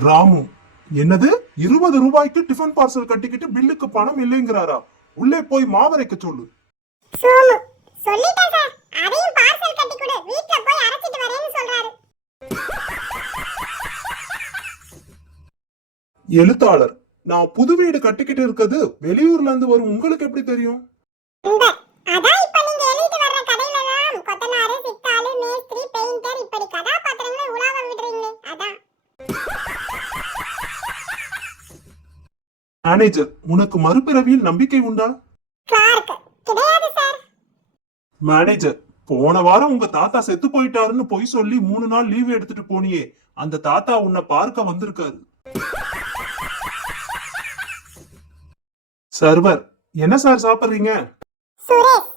ராமு, என்னது 20 ரூபாய்க்கு tiffin parcel கட்டிக்கிட்டு பில்லுக்கு பணம் இல்லைங்கிறாரா? உள்ளே போய் மாவரைக்க சொல்லு. சோமு சொல்லிட்டேன் சார். அதையும் பார்சல் கட்டி கொடு, வீட்ல போய் அரைச்சிட்டு வரேன்னு சொல்றாரு. எழுத்தாளர், நான் புது வீடு கட்டிக்கிட்டு இருக்கிறது வெளியூர்ல இருந்து வரும் உங்களுக்கு எப்படி தெரியும்? அதான் இப்ப நீங்க எழுதிட்டு வர்ற கதையில எல்லாம் கொத்தனாரு, சித்தாளு, மேஸ்திரி, பெயிண்டர் இப்படி கதாபாத்திரங்களை உலாவ விடுறீங்களே அதான். மேனேஜர், உனக்கு மறுபிறவியில் நம்பிக்கை உண்டா? கிளார்க், கிடையாது சார். மேனேஜர், போன வாரம் உங்க தாத்தா செத்து போயிட்டாருன்னு பொய் சொல்லி 3 நாள் லீவ் எடுத்துட்டு போனியே, அந்த தாத்தா உன்னை பார்க்க வந்திருக்காரு. சர்வர், என்ன சார் சாப்பிடுறீங்க? சுரேஷ்,